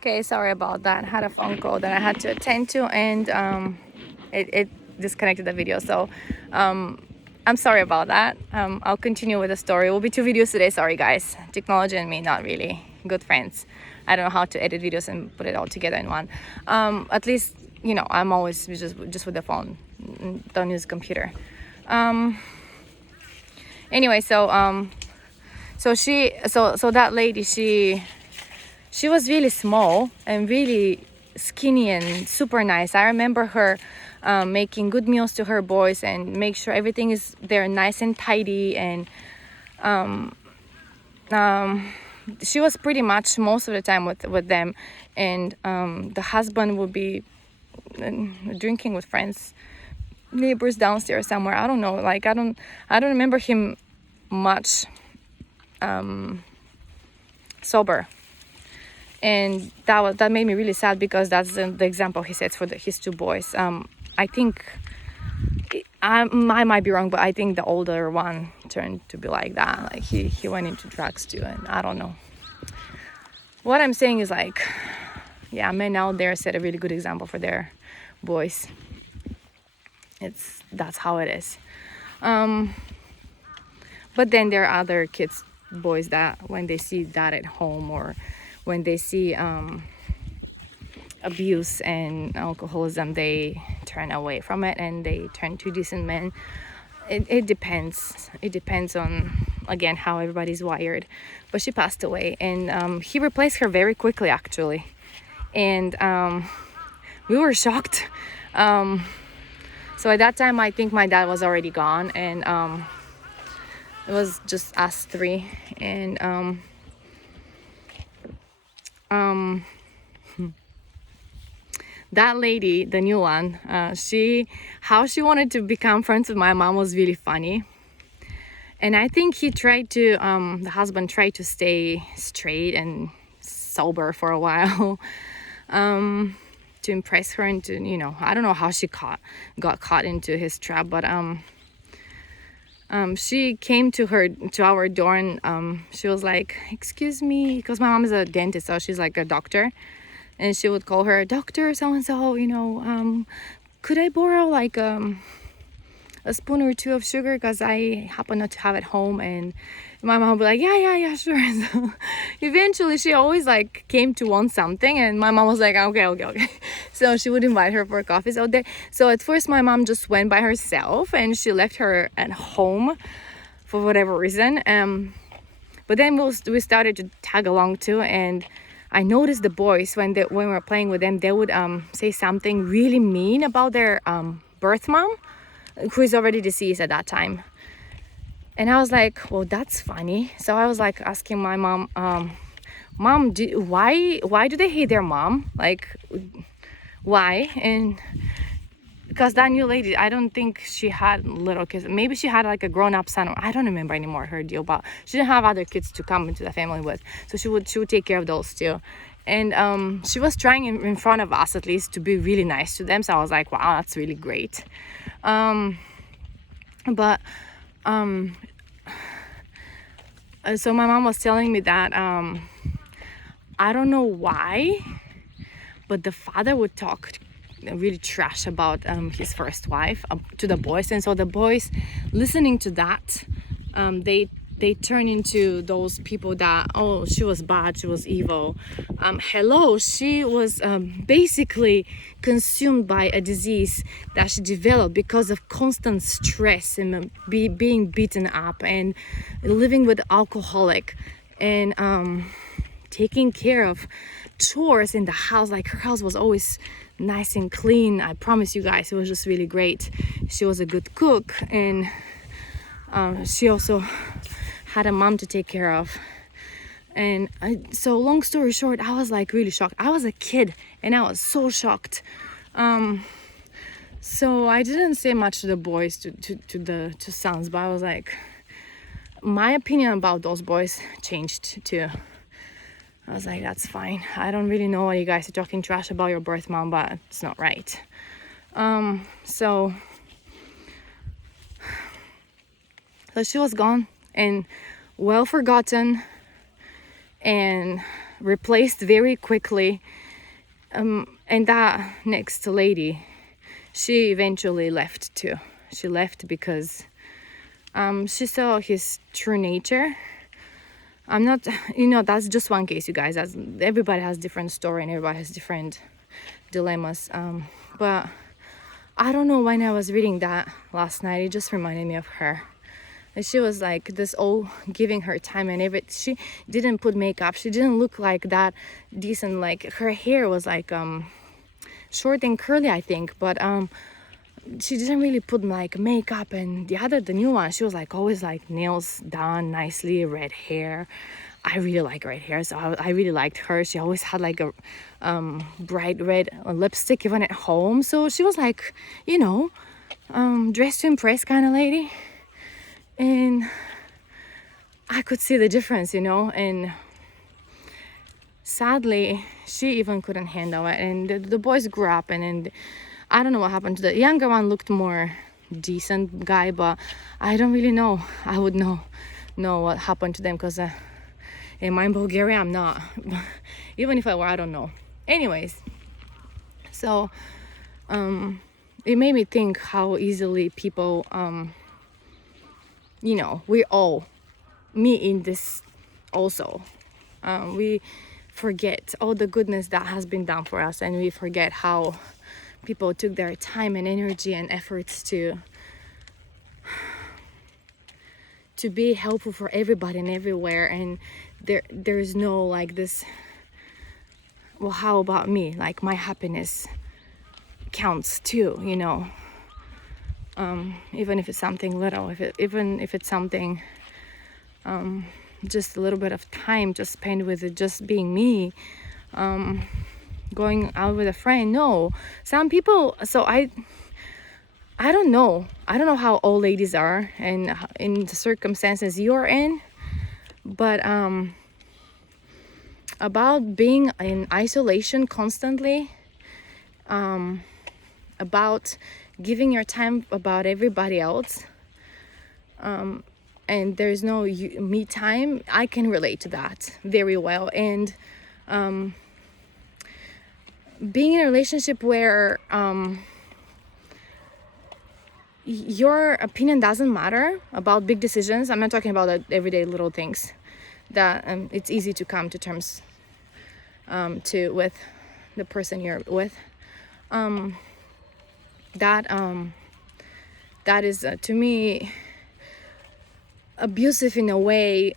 Okay, sorry about that. I had a phone call that I had to attend to, and it disconnected the video. So I'm sorry about that. I'll continue with the story. It will be 2 videos today. Sorry, guys. Technology and me, not really good friends. I don't know how to edit videos and put it all together in one. At least, I'm always just with the phone. Don't use computer. Anyway, so that lady, she was really small and really skinny and super nice. I remember her making good meals to her boys and make sure everything is there nice and tidy. And she was pretty much most of the time with them. And the husband would be drinking with friends, neighbors downstairs somewhere. I don't know. Like I don't remember him much sober. And that made me really sad, because that's the example he sets for his 2 boys. I think I might be wrong, but I think the older one turned to be like that. Like he went into drugs too, and I don't know. What I'm saying is, like, yeah, men out there set a really good example for their boys. That's how it is. But then there are other kids, boys, that when they see that at home, or when they see abuse and alcoholism, they turn away from it and they turn to decent men. It depends. It depends on, again, how everybody's wired. But she passed away, and he replaced her very quickly, actually. And we were shocked. So at that time, I think my dad was already gone, and it was just us 3. And that lady, the new one, how she wanted to become friends with my mom was really funny. And I think the husband tried to stay straight and sober for a while, to impress her, and to, I don't know how she got caught into his trap. But she came to our door, and she was like, "Excuse me," because my mom is a dentist, so she's like a doctor. And she would call her, "Doctor so-and-so, could I borrow like a spoon or 2 of sugar, because I happen not to have it home?" And my mom would be like, yeah, sure. So eventually she always like came to want something, and my mom was like, okay. So she would invite her for coffees out there. So at first my mom just went by herself, and she left her at home for whatever reason. But then we started to tag along too, and I noticed the boys, when we were playing with them, they would say something really mean about their birth mom, who is already deceased at that time. And I was like, well, that's funny. So I was like asking my mom, Mom, why do they hate their mom? Like, why? And because that new lady, I don't think she had little kids. Maybe she had like a grown-up son. I don't remember anymore her deal, but she didn't have other kids to come into the family with. So she would take care of those too. And she was trying in front of us, at least, to be really nice to them. So I was like, wow, that's really great. So my mom was telling me that I don't know why, but the father would talk really trash about his first wife to the boys. And so the boys, listening to that, they turn into those people that, oh, she was bad, she was evil. Hello, she was basically consumed by a disease that she developed because of constant stress and being beaten up and living with alcoholic, and taking care of chores in the house. Like, her house was always nice and clean. I promise you guys, it was just really great. She was a good cook, and she also had a mom to take care of. And so long story short, I was like really shocked. I was a kid and I was so shocked. So I didn't say much to the boys, to sons, but I was like, my opinion about those boys changed too. I was like, that's fine. I don't really know why you guys are talking trash about your birth mom, but it's not right. So she was gone and well forgotten, and replaced very quickly. And that next lady, she eventually left too. She left because she saw his true nature. I'm not, that's just one case, you guys. Everybody has different story and everybody has different dilemmas. But I don't know, when I was reading that last night, it just reminded me of her. And she was like this all giving her time and everything. She didn't put makeup. She didn't look like that decent. Like her hair was like short and curly, I think. But she didn't really put like makeup. And the new one, she was like always like nails done nicely, red hair. I really like red hair, so I really liked her. She always had like a bright red lipstick even at home. So she was like, dressed to impress kind of lady. And I could see the difference, and sadly, she even couldn't handle it. And the boys grew up, and I don't know what happened to the younger one. Looked more decent guy, but I don't really know. I would know what happened to them, because am I in Bulgaria? I'm not. Even if I were, I don't know. Anyways, so it made me think how easily people we all, me in this also, we forget all the goodness that has been done for us, and we forget how people took their time and energy and efforts to be helpful for everybody and everywhere. And there's no like this, well, how about me, like my happiness counts too, even if it's something little, even if it's something just a little bit of time just spent with it, just being me, going out with a friend. No, some people, so I don't know how old ladies are and in the circumstances you're in, but about being in isolation constantly, about giving your time about everybody else, and there's no me time, I can relate to that very well. And being in a relationship where your opinion doesn't matter about big decisions. I'm not talking about the everyday little things that it's easy to come to terms to with the person you're with. That is to me abusive in a way,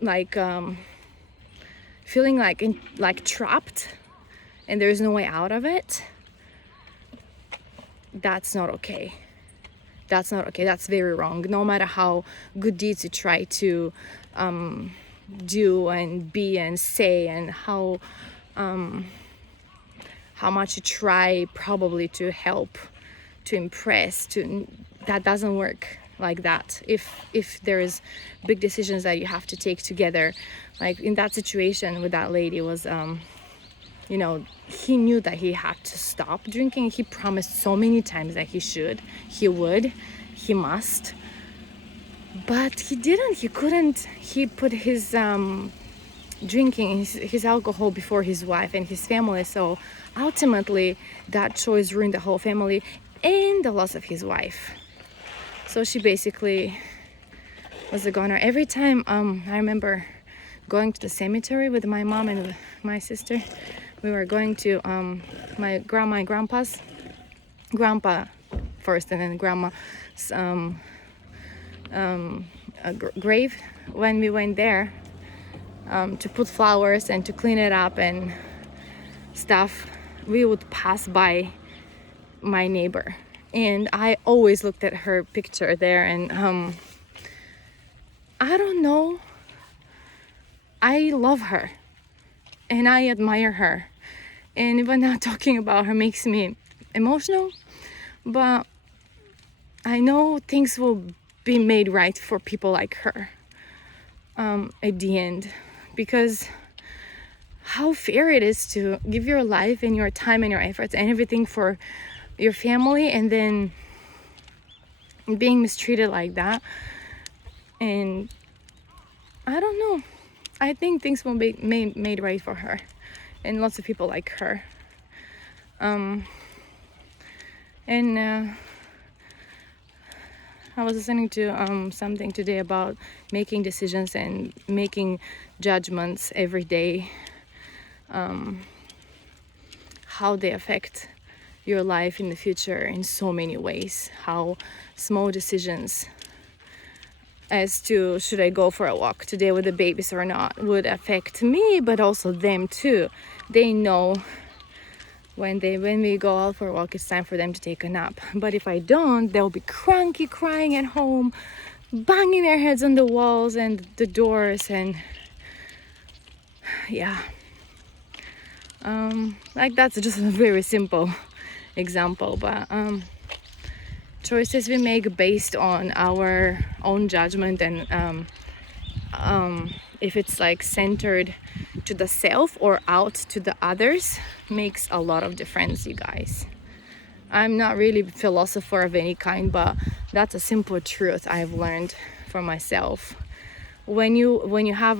like feeling like trapped and there's no way out of it. That's not okay. That's very wrong. No matter how good deeds you try to do and be and say, and how much you try probably to help, to impress, that doesn't work like that. If there is big decisions that you have to take together, like in that situation with that lady, was he knew that he had to stop drinking. He promised so many times that he would, he must, but he didn't. He couldn't. He put his drinking, his alcohol before his wife and his family. So ultimately that choice ruined the whole family and the loss of his wife. So she basically was a goner. Every time I remember going to the cemetery with my mom and my sister. We were going to my grandma and grandpa's, grandpa first and then grandma's grave. When we went there to put flowers and to clean it up and stuff, we would pass by my neighbor, and I always looked at her picture there, and I don't know, I love her and I admire her, and even now talking about her makes me emotional, but I know things will be made right for people like her at the end, because how fair it is to give your life and your time and your efforts and everything for your family, and then being mistreated like that. And I don't know, I think things will be made right for her, and lots of people like her. And I was listening to something today about making decisions and making judgments every day, how they affect your life in the future in so many ways. How small decisions as to should I go for a walk today with the babies or not would affect me, but also them too. They know when we go out for a walk, it's time for them to take a nap. But if I don't, they'll be cranky, crying at home, banging their heads on the walls and the doors, and yeah. Like that's just a very simple example, but choices we make based on our own judgment, and if it's like centered to the self or out to the others, makes a lot of difference, you guys. I'm not really a philosopher of any kind, but that's a simple truth I've learned for myself. When you have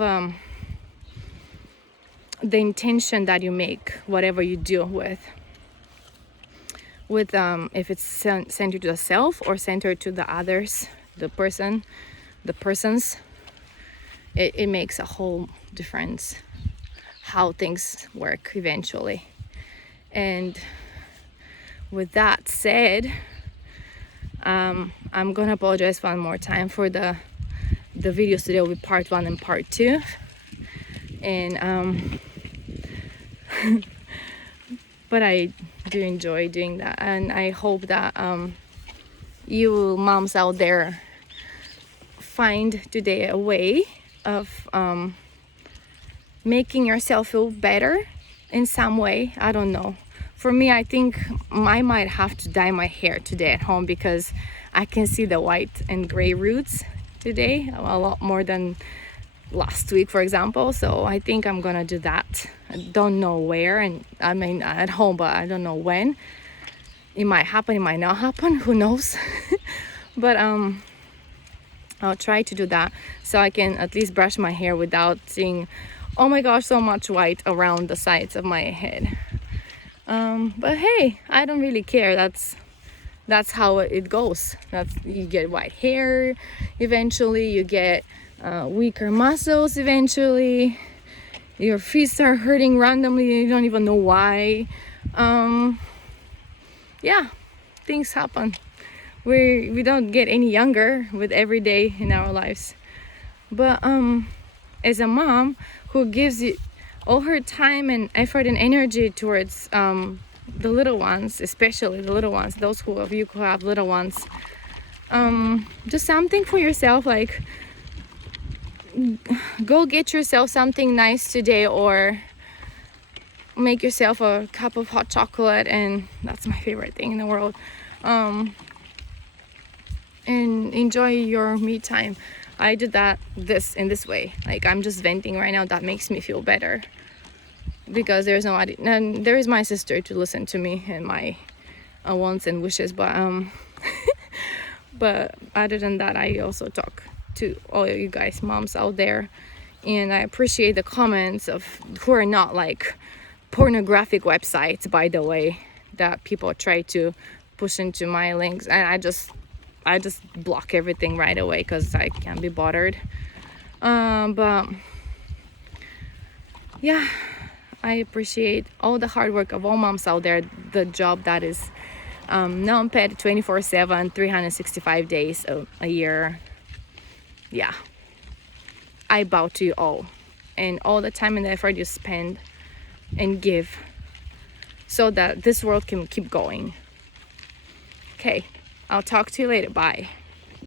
the intention that you make, whatever you do with if it's centered to the self or centered to the others, the persons, it makes a whole difference how things work eventually. And with that said, I'm gonna apologize one more time for the videos today will be part 1 and part 2, and but I do enjoy doing that, and I hope that you moms out there find today a way of making yourself feel better in some way. I don't know. For me, I think I might have to dye my hair today at home because I can see the white and gray roots today a lot more than last week, for example. So I think I'm gonna do that. I don't know where, and I mean at home, but I don't know when. It might happen, it might not happen, who knows. But I'll try to do that so I can at least brush my hair without seeing, oh my gosh, so much white around the sides of my head. But hey, I don't really care. That's how it goes. You get white hair eventually, you get weaker muscles eventually, your feet start hurting randomly, you don't even know why. Yeah, things happen. We don't get any younger with every day in our lives. But as a mom who gives you all her time and effort and energy towards the little ones, especially the little ones, those of you who have little ones, do something for yourself, like go get yourself something nice today, or make yourself a cup of hot chocolate, and that's my favorite thing in the world, and enjoy your me time. I did that in this way, like I'm just venting right now. That makes me feel better because there's nobody, and there is my sister to listen to me and my wants and wishes, but but other than that, I also talk to all of you guys moms out there, and I appreciate the comments of who are not like pornographic websites, by the way, that people try to push into my links, and I just block everything right away because I can't be bothered. But yeah, I appreciate all the hard work of all moms out there, the job that is non-paid 24/7, 365 days a year. Yeah, I bow to you all, and all the time and the effort you spend and give so that this world can keep going. Okay, I'll talk to you later. Bye.